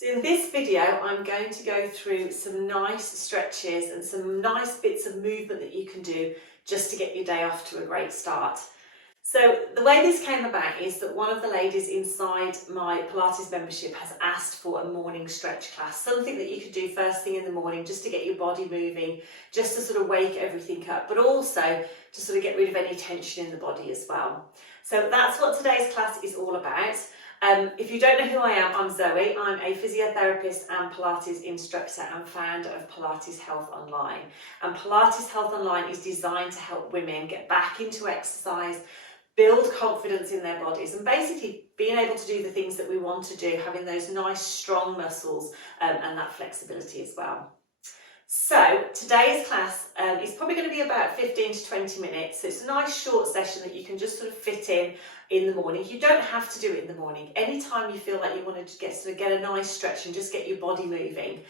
So in this video, I'm going to go through some nice stretches and some nice bits of movement that you can do just to get your day off to a great start. So the way this came about is that one of the ladies inside my Pilates membership has asked for a morning stretch class, something that you could do first thing in the morning just to get your body moving, just to sort of wake everything up, but also to sort of get rid of any tension in the body as well. So that's what today's class is all about. If you don't know who I am, I'm Zoe. I'm a physiotherapist and Pilates instructor and founder of Pilates Health Online. And Pilates Health Online is designed to help women get back into exercise, build confidence in their bodies, and basically being able to do the things that we want to do, having those nice strong muscles and that flexibility as well. So today's class is probably going to be about 15 to 20 minutes. So it's a nice short session that you can just sort of fit in the morning. You don't have to do it in the morning. Anytime you feel like you want to get a nice stretch and just get your body moving,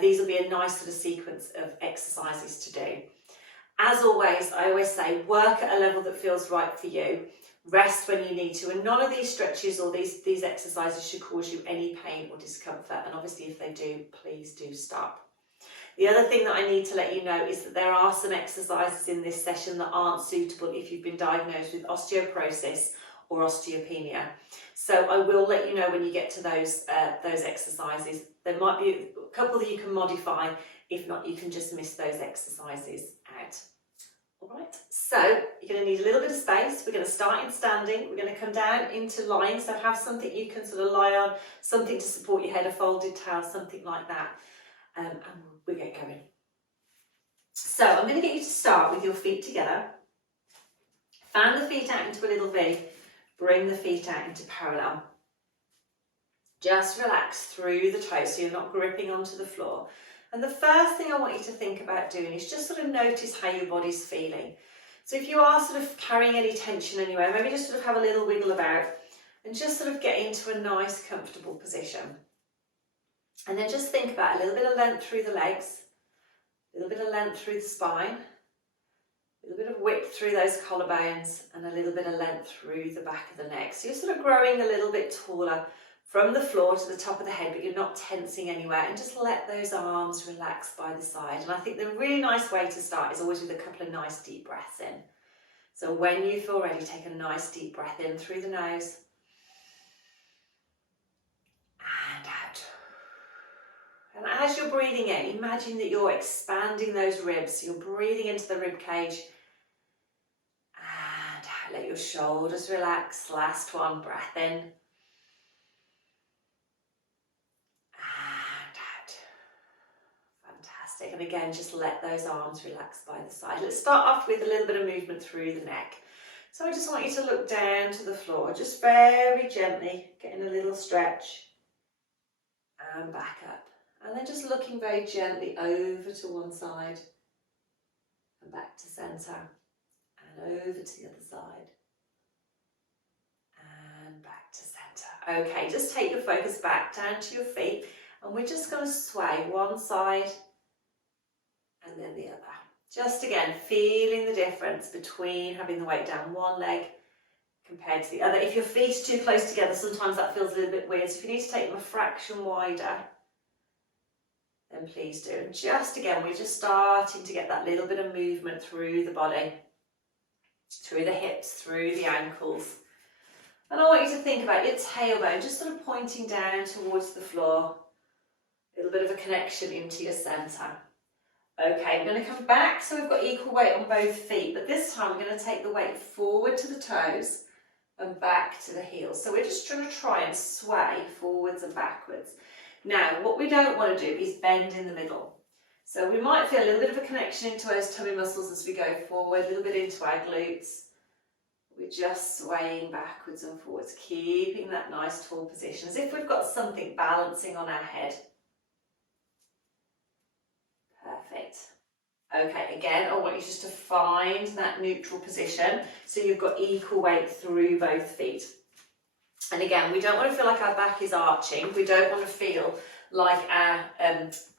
these will be a nice sort of sequence of exercises to do. As always, I always say, work at a level that feels right for you. Rest when you need to, and none of these stretches or these exercises should cause you any pain or discomfort. And obviously, if they do, please do stop. The other thing that I need to let you know is that there are some exercises in this session that aren't suitable if you've been diagnosed with osteoporosis or osteopenia. So I will let you know when you get to those exercises. There might be a couple that you can modify. If not, you can just miss those exercises out. All right, so you're going to need a little bit of space. We're going to start in standing. We're going to come down into lying, so have something you can sort of lie on, something to support your head, a folded towel, something like that. And we'll get going. So I'm going to get you to start with your feet together. Fan the feet out into a little V. Bring the feet out into parallel. Just relax through the toes so you're not gripping onto the floor. And the first thing I want you to think about doing is just sort of notice how your body's feeling. So if you are sort of carrying any tension anywhere, maybe just sort of have a little wiggle about and just sort of get into a nice comfortable position. And then just think about a little bit of length through the legs, a little bit of length through the spine, a little bit of width through those collarbones, and a little bit of length through the back of the neck. So you're sort of growing a little bit taller from the floor to the top of the head, but you're not tensing anywhere, and just let those arms relax by the side. And I think the really nice way to start is always with a couple of nice deep breaths in. So when you feel ready, take a nice deep breath in through the nose and out. And as you're breathing in, imagine that you're expanding those ribs. You're breathing into the rib cage and out. Let your shoulders relax. Last one, breath in. And again, just let those arms relax by the side. Let's start off with a little bit of movement through the neck. So I just want you to look down to the floor, just very gently, getting a little stretch and back up. And then just looking very gently over to one side and back to centre and over to the other side and back to centre. Okay, just take your focus back down to your feet and we're just going to sway one side and then the other. Just again, feeling the difference between having the weight down one leg compared to the other. If your feet are too close together, sometimes that feels a little bit weird. So if you need to take them a fraction wider, then please do. And just again, we're just starting to get that little bit of movement through the body, through the hips, through the ankles. And I want you to think about your tailbone, just sort of pointing down towards the floor. A little bit of a connection into your centre. Okay, we're going to come back so we've got equal weight on both feet, but this time we're going to take the weight forward to the toes and back to the heels. So we're just going to try and sway forwards and backwards. Now, what we don't want to do is bend in the middle. So we might feel a little bit of a connection into those tummy muscles as we go forward, a little bit into our glutes. We're just swaying backwards and forwards, keeping that nice tall position, as if we've got something balancing on our head. Perfect. Okay, again, I want you just to find that neutral position so you've got equal weight through both feet. And again, we don't want to feel like our back is arching. We don't want to feel like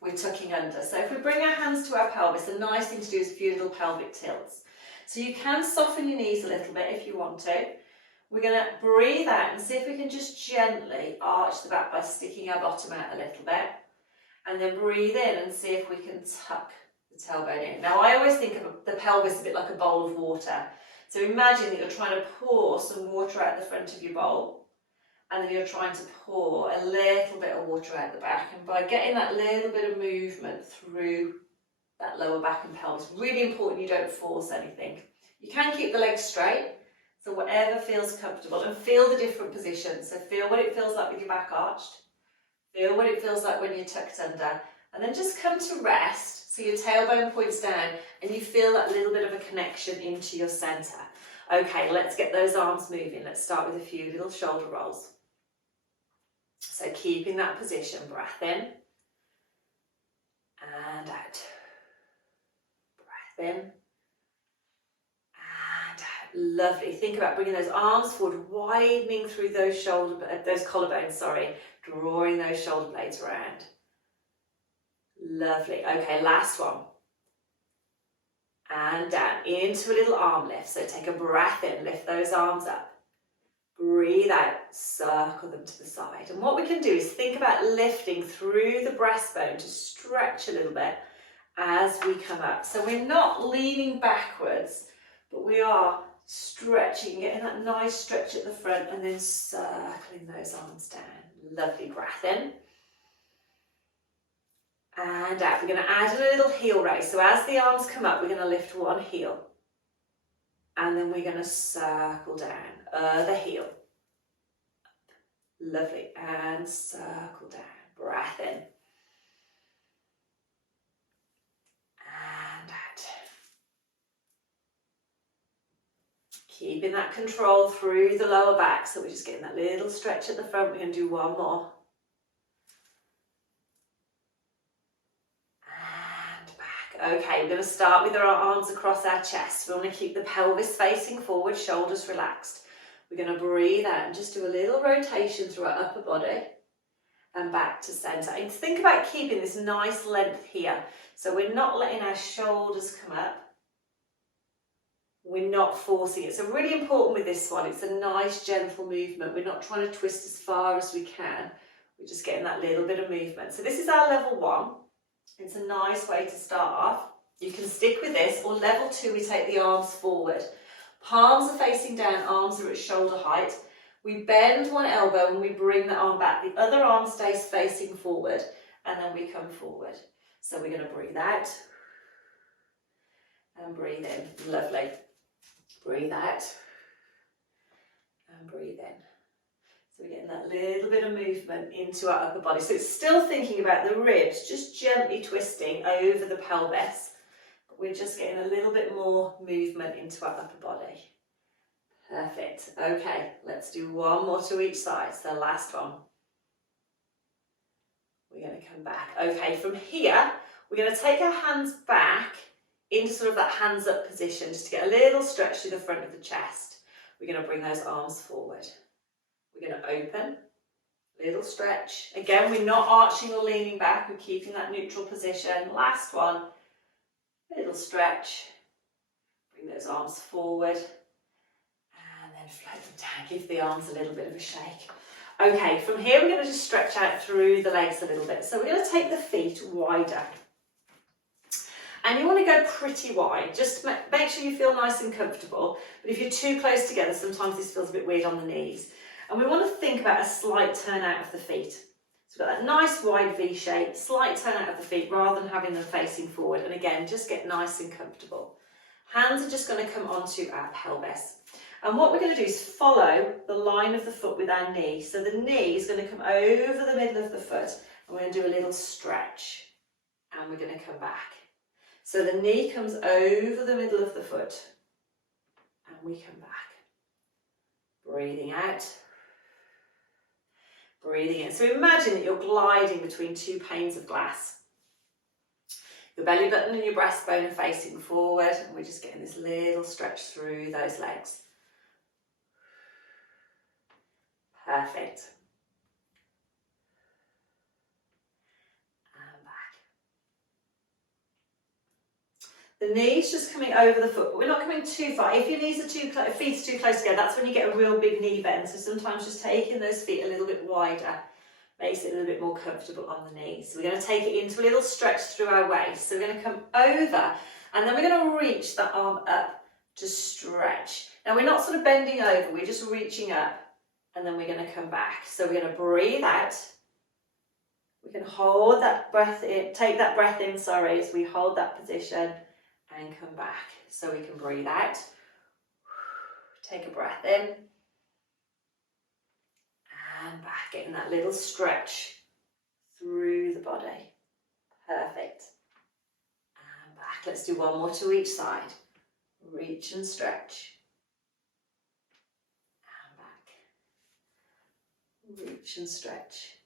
we're tucking under. So if we bring our hands to our pelvis, the nice thing to do is a few little pelvic tilts. So you can soften your knees a little bit if you want to. We're going to breathe out and see if we can just gently arch the back by sticking our bottom out a little bit. And then breathe in and see if we can tuck the tailbone in. Now, I always think of the pelvis a bit like a bowl of water. So imagine that you're trying to pour some water out the front of your bowl, and then you're trying to pour a little bit of water out the back. And by getting that little bit of movement through that lower back and pelvis, really important you don't force anything. You can keep the legs straight, so whatever feels comfortable, and feel the different positions. So feel what it feels like with your back arched, feel what it feels like when you're tucked under, and then just come to rest, so your tailbone points down and you feel that little bit of a connection into your centre. Okay, let's get those arms moving. Let's start with a few little shoulder rolls. So keeping that position, breath in and out, breath in and out. Lovely. Think about bringing those arms forward, widening through those collarbones, drawing those shoulder blades around. Lovely. Okay, last one. And down into a little arm lift. So take a breath in, lift those arms up. Breathe out, circle them to the side. And what we can do is think about lifting through the breastbone to stretch a little bit as we come up. So we're not leaning backwards, but we are stretching, getting that nice stretch at the front and then circling those arms down. Lovely. Breath in and out. We're going to add a little heel raise. So as the arms come up, we're going to lift one heel and then we're going to circle down, other heel. Lovely. And circle down. Breath in and out. Keeping that control through the lower back. So we're just getting that little stretch at the front. We're going to do one more. And back. Okay, we're going to start with our arms across our chest. We want to keep the pelvis facing forward, shoulders relaxed. We're going to breathe out and just do a little rotation through our upper body and back to centre. And think about keeping this nice length here. So we're not letting our shoulders come up. We're not forcing it. So really important with this one, it's a nice gentle movement. We're not trying to twist as far as we can. We're just getting that little bit of movement. So this is our level 1. It's a nice way to start off. You can stick with this, or level 2, we take the arms forward. Palms are facing down, arms are at shoulder height. We bend one elbow and we bring the arm back. The other arm stays facing forward and then we come forward. So we're going to breathe out and breathe in. Lovely. Breathe out and breathe in. So we're getting that little bit of movement into our upper body. So it's still thinking about the ribs, just gently twisting over the pelvis. We're just getting a little bit more movement into our upper body. Perfect. Okay, let's do one more to each side. So the last one. We're going to come back. Okay, from here, we're going to take our hands back into sort of that hands up position, just to get a little stretch through the front of the chest. We're going to bring those arms forward. We're going to open, little stretch. Again, we're not arching or leaning back. We're keeping that neutral position. Last one. Little stretch, bring those arms forward and then float them down, give the arms a little bit of a shake. Okay, from here we're going to just stretch out through the legs a little bit. So we're going to take the feet wider. And you want to go pretty wide, just make sure you feel nice and comfortable. But if you're too close together, sometimes this feels a bit weird on the knees. And we want to think about a slight turn out of the feet. So we've got that nice wide V shape, slight turn out of the feet rather than having them facing forward. And again, just get nice and comfortable. Hands are just going to come onto our pelvis. And what we're going to do is follow the line of the foot with our knee. So the knee is going to come over the middle of the foot and we're going to do a little stretch. And we're going to come back. So the knee comes over the middle of the foot and we come back. Breathing out. Breathing in. So imagine that you're gliding between two panes of glass. Your belly button and your breastbone are facing forward and we're just getting this little stretch through those legs. Perfect. And back. The knees just coming over the foot, but we're not coming too far. If your knees are feet are too close together, that's when you get a real big knee bend. So sometimes just taking those feet a little bit wider makes it a little bit more comfortable on the knees. So we're going to take it into a little stretch through our waist. So we're going to come over, and then we're going to reach that arm up to stretch. Now we're not sort of bending over, we're just reaching up, and then we're going to come back. So we're going to breathe out. We can hold that breath in, take that breath in, sorry, as we hold that position, and come back. So we can breathe out, take a breath in, and back, getting that little stretch through the body. Perfect. And back. Let's do one more to each side. Reach and stretch. And back. Reach and stretch.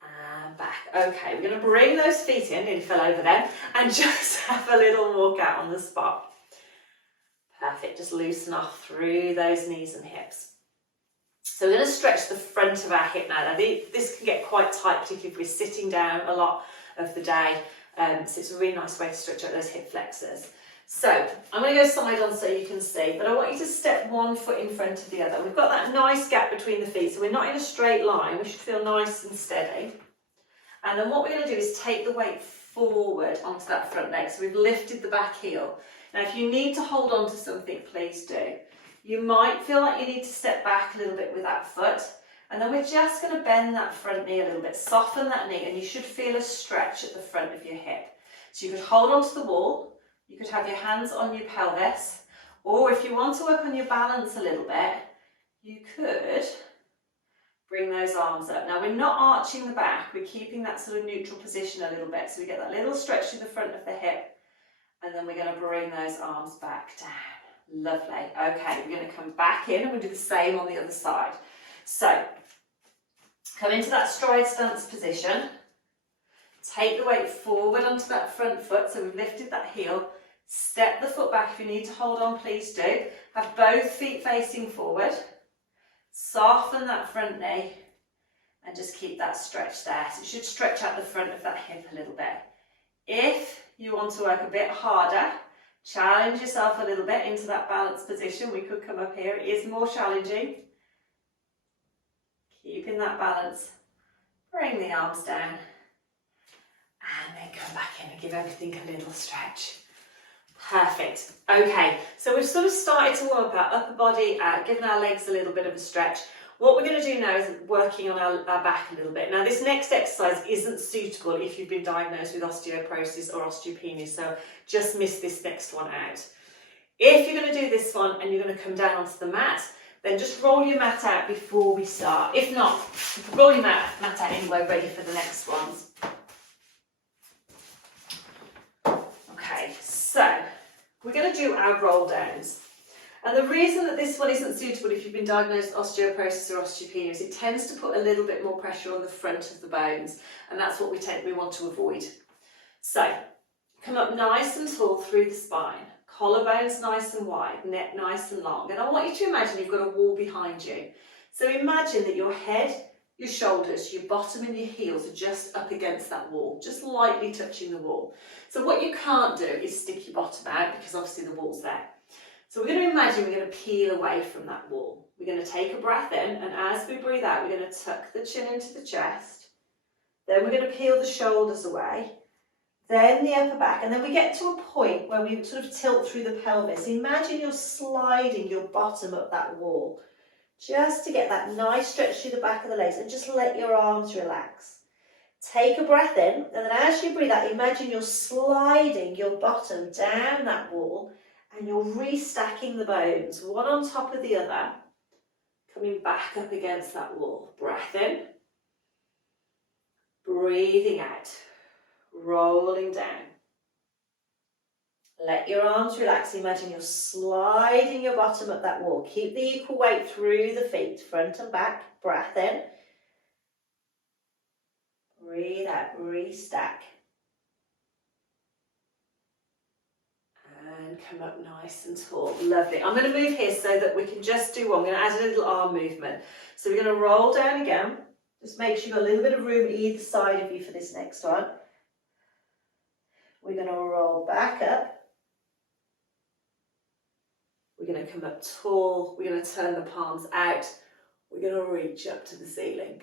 And back. Okay, we're going to bring those feet in, nearly fell over then, and just have a little walk out on the spot. Perfect. Just loosen off through those knees and hips. So we're going to stretch the front of our hip now. Now this can get quite tight, particularly if we're sitting down a lot of the day. So it's a really nice way to stretch out those hip flexors. So I'm going to go side on so you can see, but I want you to step one foot in front of the other. We've got that nice gap between the feet, so we're not in a straight line. We should feel nice and steady. And then what we're going to do is take the weight forward onto that front leg. So we've lifted the back heel. Now if you need to hold on to something, please do. You might feel like you need to step back a little bit with that foot, and then we're just going to bend that front knee a little bit, soften that knee, and you should feel a stretch at the front of your hip. So you could hold onto the wall, you could have your hands on your pelvis, or if you want to work on your balance a little bit, you could bring those arms up. Now we're not arching the back, we're keeping that sort of neutral position a little bit, so we get that little stretch through the front of the hip, and then we're going to bring those arms back down. Lovely. Okay, we're going to come back in and we'll do the same on the other side. So, come into that stride stance position. Take the weight forward onto that front foot. So we've lifted that heel. Step the foot back. If you need to hold on, please do. Have both feet facing forward. Soften that front knee and just keep that stretch there. So it should stretch out the front of that hip a little bit. If you want to work a bit harder, challenge yourself a little bit into that balanced position. We could come up here. It is more challenging. Keeping that balance. Bring the arms down. And then come back in and give everything a little stretch. Perfect. Okay, so we've sort of started to work our upper body out, giving our legs a little bit of a stretch. What we're going to do now is working on our back a little bit. Now this next exercise isn't suitable if you've been diagnosed with osteoporosis or osteopenia, so just miss this next one out. If you're going to do this one and you're going to come down onto the mat, then just roll your mat out before we start. If not, roll your mat out anyway, ready for the next ones. Okay, so we're going to do our roll downs. And the reason that this one isn't suitable if you've been diagnosed with osteoporosis or osteopenia is it tends to put a little bit more pressure on the front of the bones, and that's what we want to avoid. So, come up nice and tall through the spine, collarbones nice and wide, neck nice and long, and I want you to imagine you've got a wall behind you. So imagine that your head, your shoulders, your bottom and your heels are just up against that wall, just lightly touching the wall. So what you can't do is stick your bottom out because obviously the wall's there. So we're going to imagine we're going to peel away from that wall. We're going to take a breath in, and as we breathe out, we're going to tuck the chin into the chest. Then we're going to peel the shoulders away, then the upper back, and then we get to a point where we sort of tilt through the pelvis. Imagine you're sliding your bottom up that wall, just to get that nice stretch through the back of the legs, and just let your arms relax. Take a breath in, and then as you breathe out, imagine you're sliding your bottom down that wall, and you're restacking the bones, one on top of the other, coming back up against that wall. Breath in, breathing out, rolling down. Let your arms relax. Imagine you're sliding your bottom up that wall. Keep the equal weight through the feet, front and back. Breath in. Breathe out, restack. And come up nice and tall. Lovely. I'm going to move here so that we can just do one. I'm going to add a little arm movement. So we're going to roll down again. Just make sure you've got a little bit of room either side of you for this next one. We're going to roll back up. We're going to come up tall. We're going to turn the palms out. We're going to reach up to the ceiling.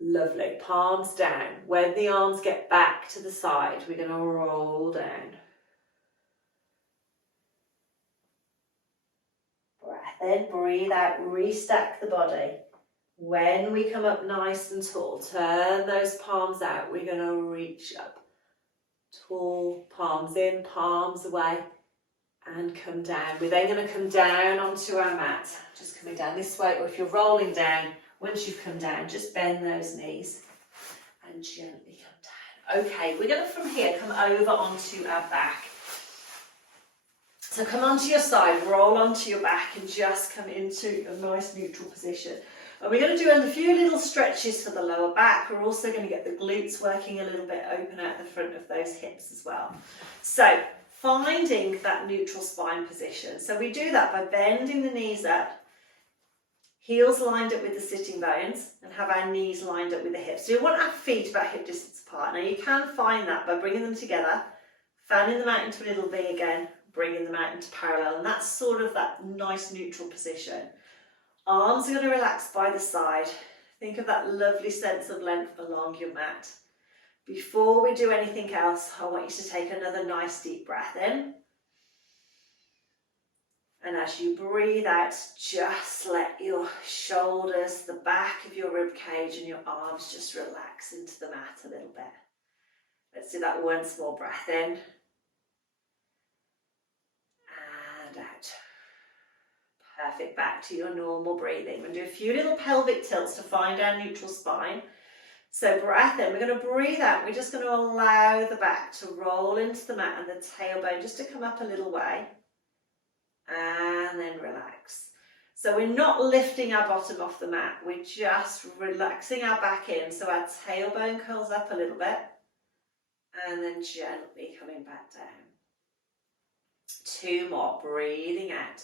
Lovely. Palms down. When the arms get back to the side, we're going to roll down. Breath in, breathe out, restack the body. When we come up nice and tall, turn those palms out. We're going to reach up. Tall, palms in, palms away, and come down. We're then going to come down onto our mat. Just coming down this way, or if you're rolling down, once you've come down, just bend those knees and gently come down. Okay, we're going to from here come over onto our back. So come onto your side, roll onto your back and just come into a nice neutral position. And we're going to do a few little stretches for the lower back. We're also going to get the glutes working a little bit, open out the front of those hips as well. So finding that neutral spine position. So we do that by bending the knees up, heels lined up with the sitting bones, and have our knees lined up with the hips. So you want our feet about hip distance apart. Now you can find that by bringing them together, fanning them out into a little V again, bringing them out into parallel, and that's sort of that nice neutral position. Arms are going to relax by the side. Think of that lovely sense of length along your mat. Before we do anything else, I want you to take another nice deep breath in. And as you breathe out, just let your shoulders, the back of your rib cage and your arms just relax into the mat a little bit. Let's do that once more. Breath in. And out. Perfect, back to your normal breathing. We're going to do a few little pelvic tilts to find our neutral spine. So breath in, we're going to breathe out. We're just going to allow the back to roll into the mat and the tailbone just to come up a little way. And then relax. So we're not lifting our bottom off the mat. We're just relaxing our back in. So our tailbone curls up a little bit. And then gently coming back down. 2 more, breathing out.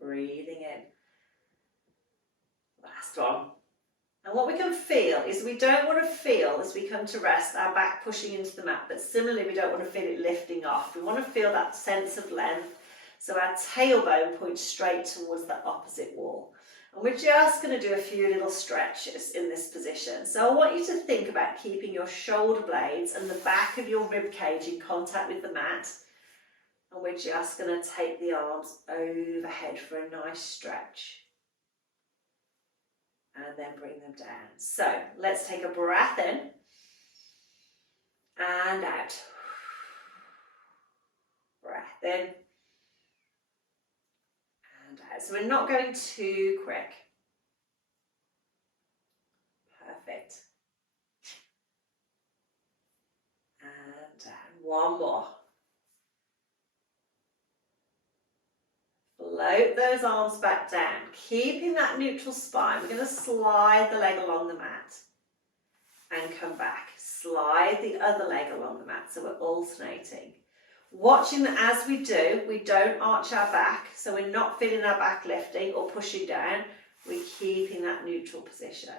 Breathing in. Last one. And what we can feel is we don't want to feel as we come to rest our back pushing into the mat, but similarly we don't want to feel it lifting off. We want to feel that sense of length so our tailbone points straight towards that opposite wall. And we're just going to do a few little stretches in this position. So I want you to think about keeping your shoulder blades and the back of your rib cage in contact with the mat. And we're just going to take the arms overhead for a nice stretch. And then bring them down. So let's take a breath in. And out. Breath in. And out. So we're not going too quick. Perfect. And down. One more. Float those arms back down, keeping that neutral spine. We're going to slide the leg along the mat and come back. Slide the other leg along the mat, so we're alternating. Watching that as we do, we don't arch our back, so we're not feeling our back lifting or pushing down. We're keeping that neutral position.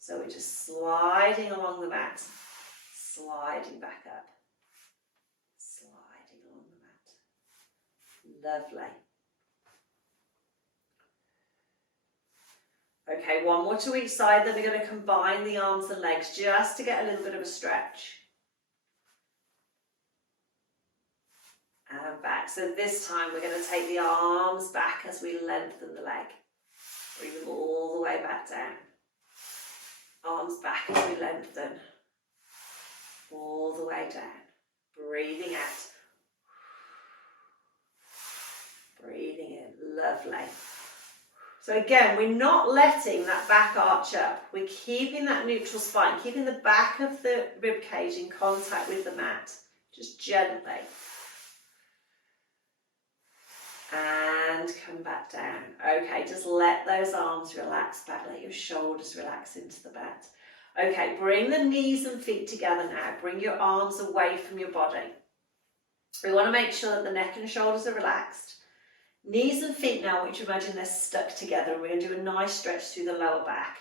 So we're just sliding along the mat, sliding back up, sliding along the mat. Lovely. Okay, one more to each side, then we're going to combine the arms and legs just to get a little bit of a stretch. And back. So this time we're going to take the arms back as we lengthen the leg. Bring them all the way back down. Arms back as we lengthen. All the way down. Breathing out. Breathing in. Lovely. So again, we're not letting that back arch up. We're keeping that neutral spine, keeping the back of the rib cage in contact with the mat. Just gently. And come back down. Okay, just let those arms relax back. Let your shoulders relax into the mat. Okay, bring the knees and feet together now. Bring your arms away from your body. We want to make sure that the neck and shoulders are relaxed. Knees and feet now, I want you to imagine they're stuck together. We're going to do a nice stretch through the lower back.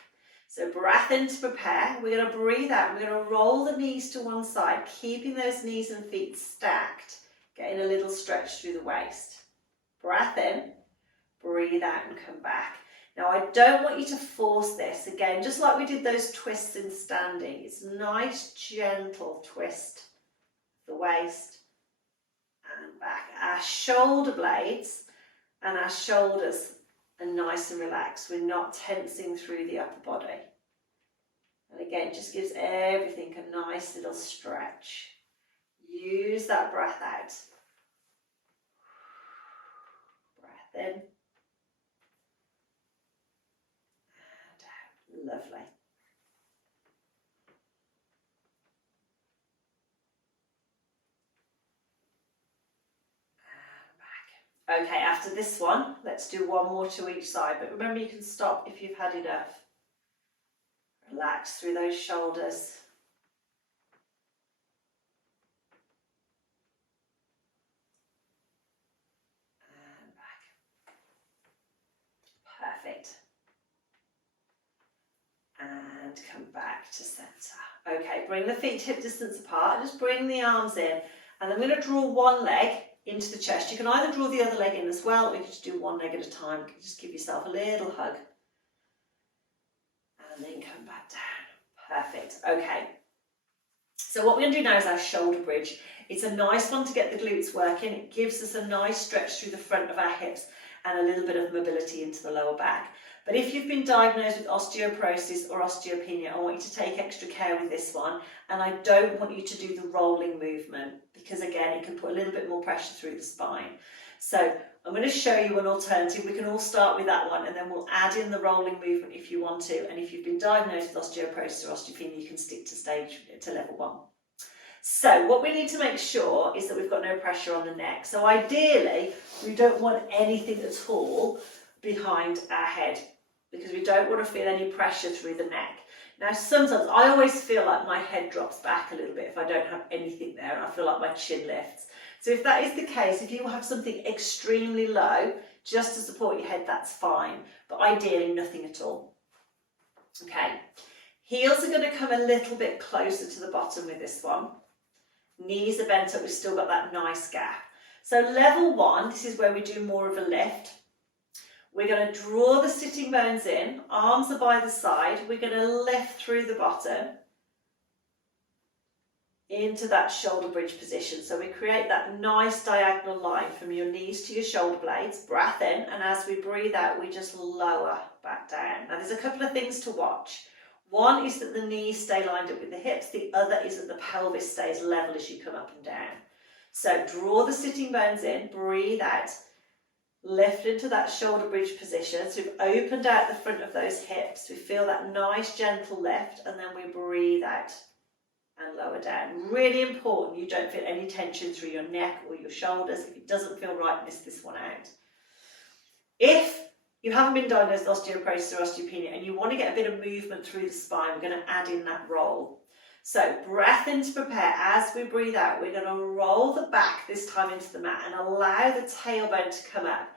So breath in to prepare. We're going to breathe out. We're going to roll the knees to one side, keeping those knees and feet stacked, getting a little stretch through the waist. Breath in, breathe out and come back. Now I don't want you to force this. Again, just like we did those twists in standing, it's a nice gentle twist the waist and back. Our shoulder blades and our shoulders are nice and relaxed. We're not tensing through the upper body. And again, it just gives everything a nice little stretch. Use that breath out. Breath in. And out. Lovely. Okay, after this one, let's do one more to each side. But remember, you can stop if you've had enough. Relax through those shoulders. And back. Perfect. And come back to centre. Okay, bring the feet hip distance apart. Just bring the arms in. And I'm going to draw one leg into the chest. You can either draw the other leg in as well, or you can just do one leg at a time. Just give yourself a little hug. And then come back down. Perfect. Okay. So what we're going to do now is our shoulder bridge. It's a nice one to get the glutes working. It gives us a nice stretch through the front of our hips and a little bit of mobility into the lower back. But if you've been diagnosed with osteoporosis or osteopenia, I want you to take extra care with this one. And I don't want you to do the rolling movement because, again, it can put a little bit more pressure through the spine. So I'm going to show you an alternative. We can all start with that one and then we'll add in the rolling movement if you want to. And if you've been diagnosed with osteoporosis or osteopenia, you can stick to level 1. So what we need to make sure is that we've got no pressure on the neck. So ideally, we don't want anything at all behind our head because we don't want to feel any pressure through the neck. Now, sometimes I always feel like my head drops back a little bit if I don't have anything there and I feel like my chin lifts. So if that is the case, if you have something extremely low, just to support your head, that's fine. But ideally, nothing at all. Okay. Heels are going to come a little bit closer to the bottom with this one. Knees are bent up, we've still got that nice gap. So level 1, this is where we do more of a lift. We're going to draw the sitting bones in, arms are by the side. We're going to lift through the bottom into that shoulder bridge position. So we create that nice diagonal line from your knees to your shoulder blades. Breath in, and as we breathe out, we just lower back down. Now there's a couple of things to watch. One is that the knees stay lined up with the hips. The other is that the pelvis stays level as you come up and down. So draw the sitting bones in, breathe out. Lift into that shoulder bridge position. So we've opened out the front of those hips. We feel that nice gentle lift and then we breathe out and lower down. Really important you don't feel any tension through your neck or your shoulders. If it doesn't feel right, miss this one out. If you haven't been diagnosed with osteoporosis or osteopenia and you want to get a bit of movement through the spine, we're going to add in that roll. So breath in to prepare. As we breathe out, we're going to roll the back this time into the mat and allow the tailbone to come up.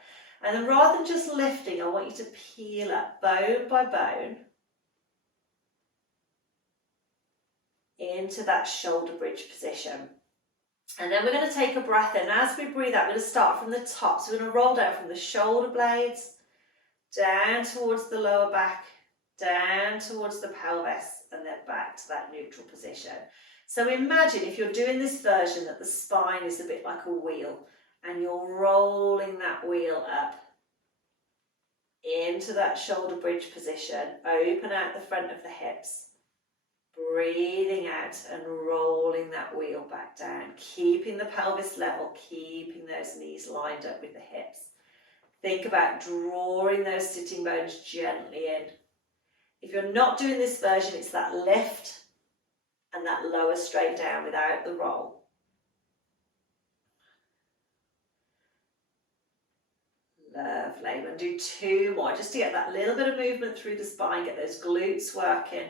And then rather than just lifting, I want you to peel up bone by bone into that shoulder bridge position. And then we're going to take a breath in. As we breathe out, we're going to start from the top. So we're going to roll down from the shoulder blades, down towards the lower back, down towards the pelvis, and then back to that neutral position. So imagine if you're doing this version that the spine is a bit like a wheel and you're rolling that wheel up into that shoulder bridge position, open out the front of the hips, breathing out and rolling that wheel back down, keeping the pelvis level, keeping those knees lined up with the hips. Think about drawing those sitting bones gently in. If you're not doing this version, it's that lift and that lower straight down without the roll. Lovely. I'm going to do 2 more just to get that little bit of movement through the spine, get those glutes working,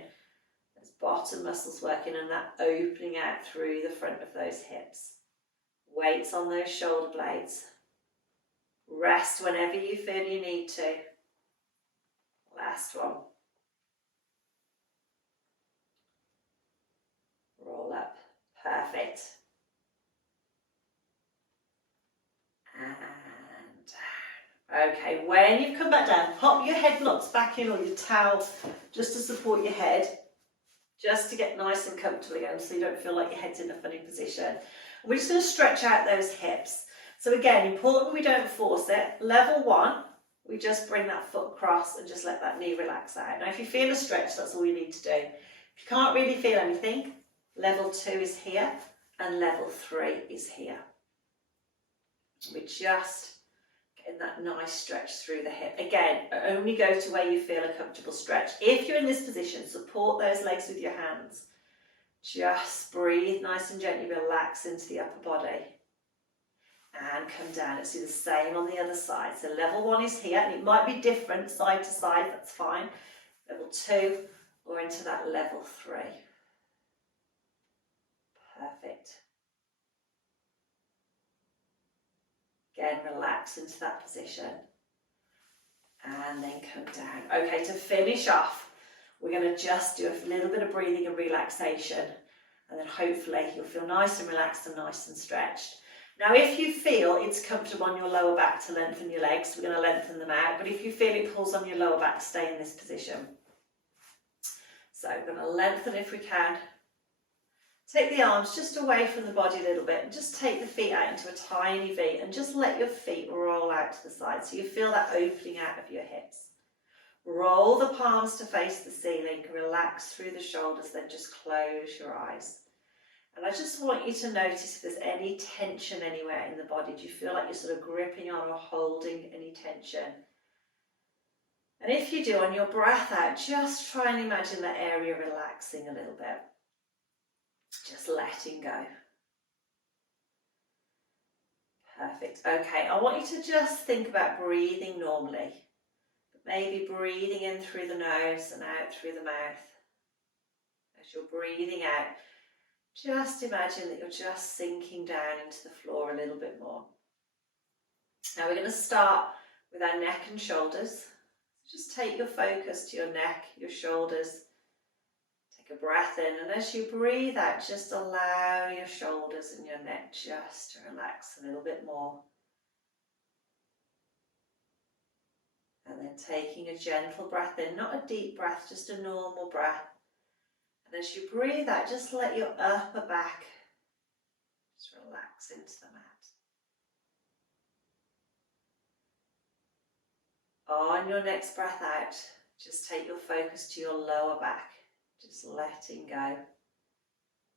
those bottom muscles working, and that opening out through the front of those hips. Weights on those shoulder blades. Rest whenever you feel you need to. Last one. Okay, when you've come back down, pop your head blocks back in or your towel just to support your head, just to get nice and comfortable again so you don't feel like your head's in a funny position. We're just going to stretch out those hips. So again, important we don't force it. Level 1, we just bring that foot across and just let that knee relax out. Now if you feel a stretch, that's all you need to do. If you can't really feel anything, level 2 is here and level 3 is here. We're just getting that nice stretch through the hip. Again, only go to where you feel a comfortable stretch. If you're in this position, support those legs with your hands. Just breathe nice and gently, relax into the upper body. And come down. Let's do the same on the other side. So level 1 is here, and it might be different side to side, that's fine. Level 2, or into that level 3. Perfect. Again, relax into that position. And then come down. Okay, to finish off, we're going to just do a little bit of breathing and relaxation. And then hopefully you'll feel nice and relaxed and nice and stretched. Now, if you feel it's comfortable on your lower back to lengthen your legs, we're going to lengthen them out. But if you feel it pulls on your lower back, stay in this position. So we're going to lengthen if we can. Take the arms just away from the body a little bit and just take the feet out into a tiny V and just let your feet roll out to the side so you feel that opening out of your hips. Roll the palms to face the ceiling, relax through the shoulders, then just close your eyes. And I just want you to notice if there's any tension anywhere in the body. Do you feel like you're sort of gripping on or holding any tension? And if you do, on your breath out, just try and imagine that area relaxing a little bit. Just letting go. Perfect. Okay, I want you to just think about breathing normally. Maybe breathing in through the nose and out through the mouth. As you're breathing out, just imagine that you're just sinking down into the floor a little bit more. Now we're going to start with our neck and shoulders. Just take your focus to your neck, your shoulders. Take a breath in, and as you breathe out, just allow your shoulders and your neck just to relax a little bit more. And then taking a gentle breath in, not a deep breath, just a normal breath. And as you breathe out, just let your upper back just relax into the mat. On your next breath out, just take your focus to your lower back, just letting go,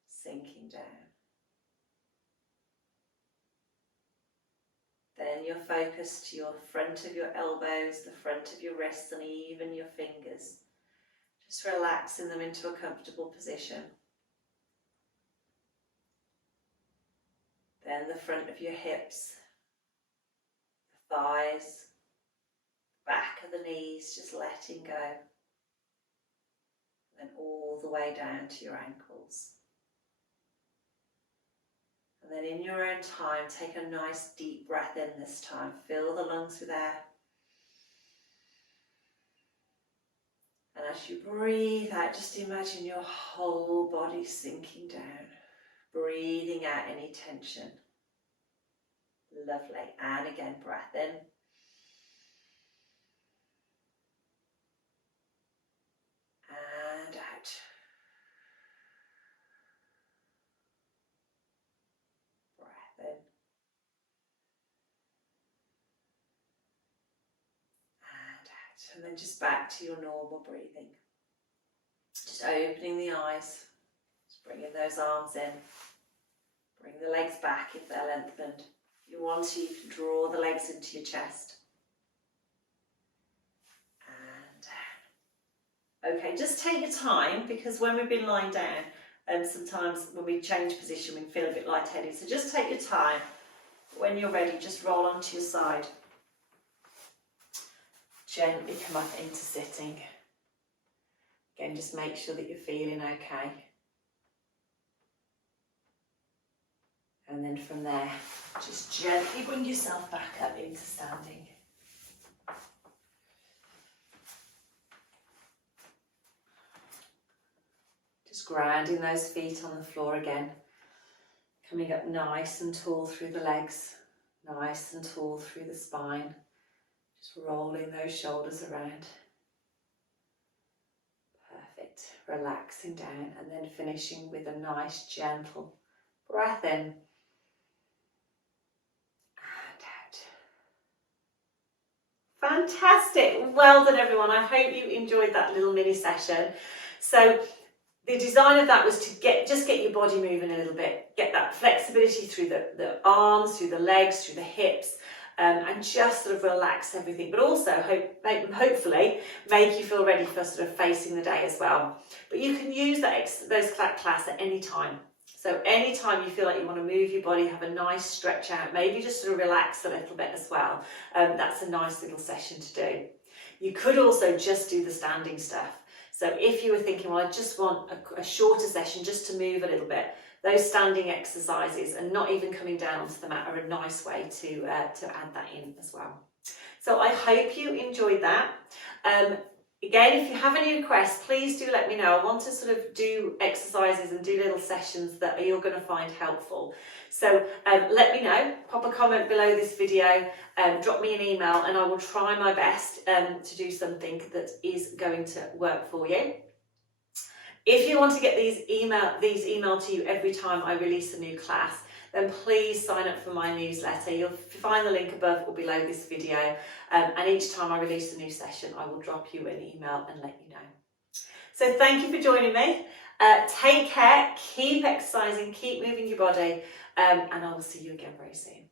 sinking down. Then your focus to your front of your elbows, the front of your wrists, and even your fingers. Just relaxing them into a comfortable position. Then the front of your hips, the thighs, back of the knees, just letting go. Then all the way down to your ankles. And then in your own time, take a nice deep breath in this time. Fill the lungs with air. And as you breathe out, just imagine your whole body sinking down, breathing out any tension. Lovely. And again, breath in. And out. Breath in. And then just back to your normal breathing. Just opening the eyes, just bringing those arms in. Bring the legs back if they're lengthened. If you want to, you can draw the legs into your chest. And down. Okay, just take your time, because when we've been lying down, and sometimes when we change position, we feel a bit lightheaded. So just take your time. When you're ready, just roll onto your side. Gently come up into sitting. Again, just make sure that you're feeling okay. And then from there, just gently bring yourself back up into standing. Just grounding those feet on the floor again. Coming up nice and tall through the legs, nice and tall through the spine. Just rolling those shoulders around. Perfect. Relaxing down and then finishing with a nice gentle breath in and out. Fantastic. Well done, everyone. I hope you enjoyed that little mini session. So the design of that was to just get your body moving a little bit, get that flexibility through the arms, through the legs, through the hips, and just sort of relax everything, but also hopefully make you feel ready for sort of facing the day as well. But you can use those class at any time. So anytime you feel like you want to move your body, have a nice stretch out, maybe just sort of relax a little bit as well. That's a nice little session to do. You could also just do the standing stuff. So if you were thinking, well, I just want a shorter session just to move a little bit, those standing exercises and not even coming down onto the mat are a nice way to add that in as well. So I hope you enjoyed that. Again, if you have any requests, please do let me know. I want to sort of do exercises and do little sessions that you're going to find helpful. So let me know, pop a comment below this video, drop me an email, and I will try my best to do something that is going to work for you. If you want to get these emailed to you every time I release a new class, then please sign up for my newsletter. You'll find the link above or below this video, and each time I release a new session, I will drop you an email and let you know. So thank you for joining me. Take care, keep exercising, keep moving your body, and I will see you again very soon.